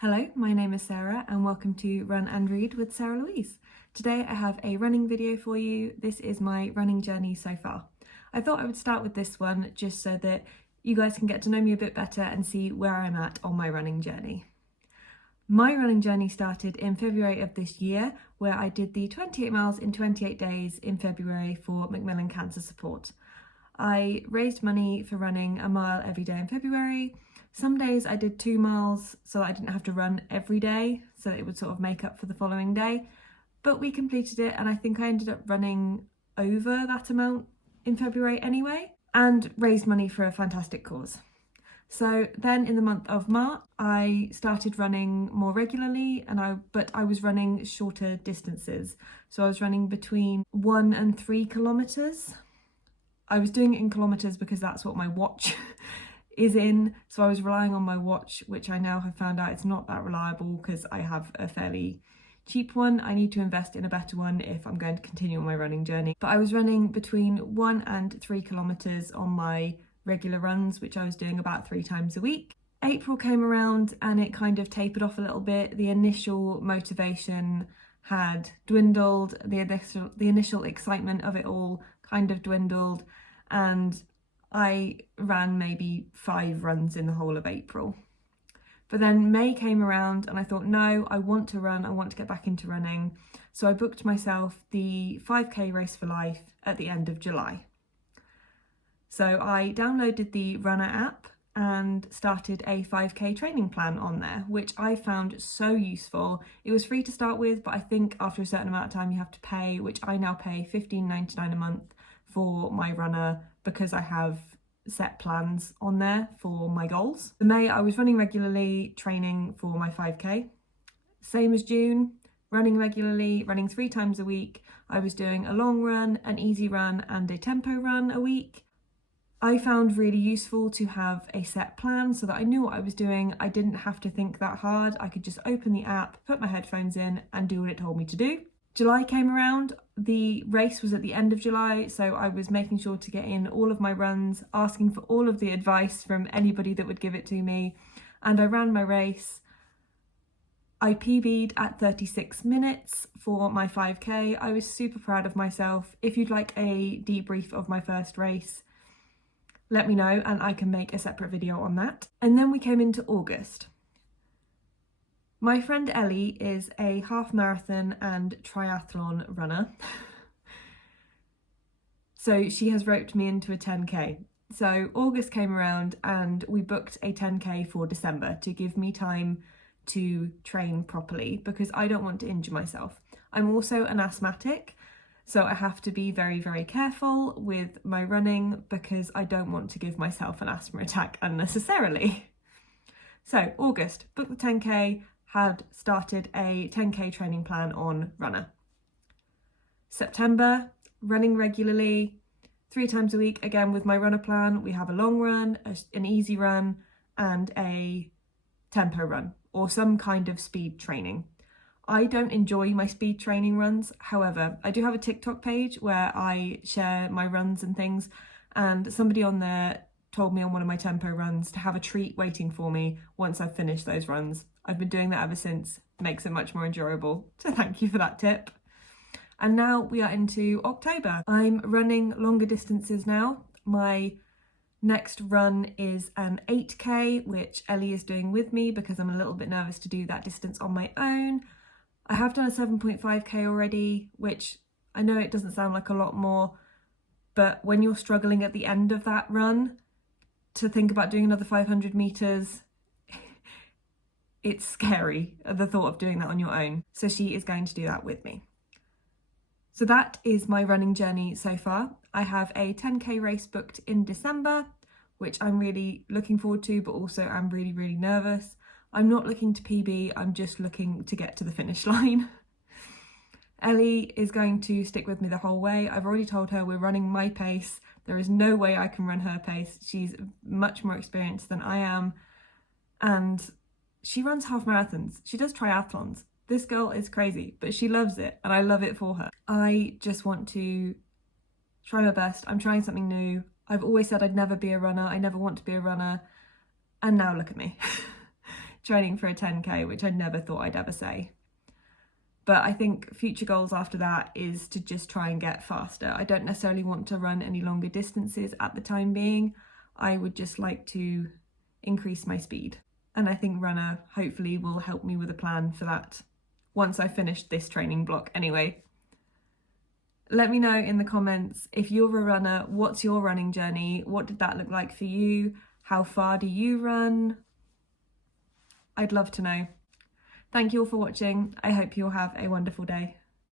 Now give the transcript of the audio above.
Hello, my name is Sarah and welcome to Run and Read with Sarah Louise. Today I have a running video for you. This is my running journey so far. I thought I would start with this one just so that you guys can get to know me a bit better and see where I'm at on my running journey. My running journey started in February of this year, where I did the 28 miles in 28 days in February for Macmillan Cancer Support. I raised money for running a mile every day in February. Some days I did 2 miles so I didn't have to run every day, so it would sort of make up for the following day. But we completed it and I think I ended up running over that amount in February anyway, and raised money for a fantastic cause. So then in the month of March, I started running more regularly, but I was running shorter distances. So I was running between 1 and 3 kilometres. I was doing it in kilometres because that's what my watch is in. So I was relying on my watch, which I now have found out it's not that reliable because I have a fairly cheap one. I need to invest in a better one if I'm going to continue on my running journey. But I was running between 1 and 3 kilometres on my regular runs, which I was doing about 3 times a week. April came around and it kind of tapered off a little bit. The initial motivation had dwindled, the initial excitement of it all kind of dwindled, and I ran maybe 5 runs in the whole of April. But then May came around and I thought, no, I want to run, I want to get back into running. So I booked myself the 5k Race for Life at the end of July. So I downloaded the Runner app and started a 5k training plan on there, which I found so useful. It was free to start with, but I think after a certain amount of time you have to pay, which I now pay $15.99 a month for my Runner because I have set plans on there for my goals. In May, I was running regularly, training for my 5k. Same as June, running regularly, running 3 times a week. I was doing a long run, an easy run, and a tempo run a week. I found really useful to have a set plan so that I knew what I was doing. I didn't have to think that hard. I could just open the app, put my headphones in, and do what it told me to do. July came around. The race was at the end of July, so I was making sure to get in all of my runs, asking for all of the advice from anybody that would give it to me, and I ran my race. I PB'd at 36 minutes for my 5k. I was super proud of myself. If you'd like a debrief of my first race, let me know and I can make a separate video on that. And then we came into August. My friend Ellie is a half marathon and triathlon runner. So she has roped me into a 10k. So August came around and we booked a 10k for December to give me time to train properly because I don't want to injure myself. I'm also an asthmatic, so I have to be very, very careful with my running because I don't want to give myself an asthma attack unnecessarily. So August, booked the 10k, had started a 10k training plan on Runner. September, running regularly, 3 times a week, again with my Runner plan. We have a long run, an easy run, and a tempo run, or some kind of speed training. I don't enjoy my speed training runs. However, I do have a TikTok page where I share my runs and things, and somebody on there told me on one of my tempo runs to have a treat waiting for me once I've finished those runs. I've been doing that ever since. It makes it much more enjoyable. So thank you for that tip. And now we are into October. I'm running longer distances now. My next run is an 8k, which Ellie is doing with me because I'm a little bit nervous to do that distance on my own. I have done a 7.5k already, which I know it doesn't sound like a lot more, but when you're struggling at the end of that run to think about doing another 500 meters, it's scary, the thought of doing that on your own. So she is going to do that with me. So that is my running journey so far. I have a 10k race booked in December, which I'm really looking forward to, but also I'm really, really nervous. I'm not looking to PB, I'm just looking to get to the finish line. Ellie is going to stick with me the whole way. I've already told her we're running my pace. There is no way I can run her pace. She's much more experienced than I am. And she runs half marathons. She does triathlons. This girl is crazy, but she loves it and I love it for her. I just want to try my best. I'm trying something new. I've always said I'd never be a runner. I never want to be a runner. And now look at me. training for a 10k, which I never thought I'd ever say. But I think future goals after that is to just try and get faster. I don't necessarily want to run any longer distances at the time being. I would just like to increase my speed. And I think Runner hopefully will help me with a plan for that once I finish this training block anyway. Let me know in the comments, if you're a runner, what's your running journey? What did that look like for you? How far do you run? I'd love to know. Thank you all for watching. I hope you'll have a wonderful day.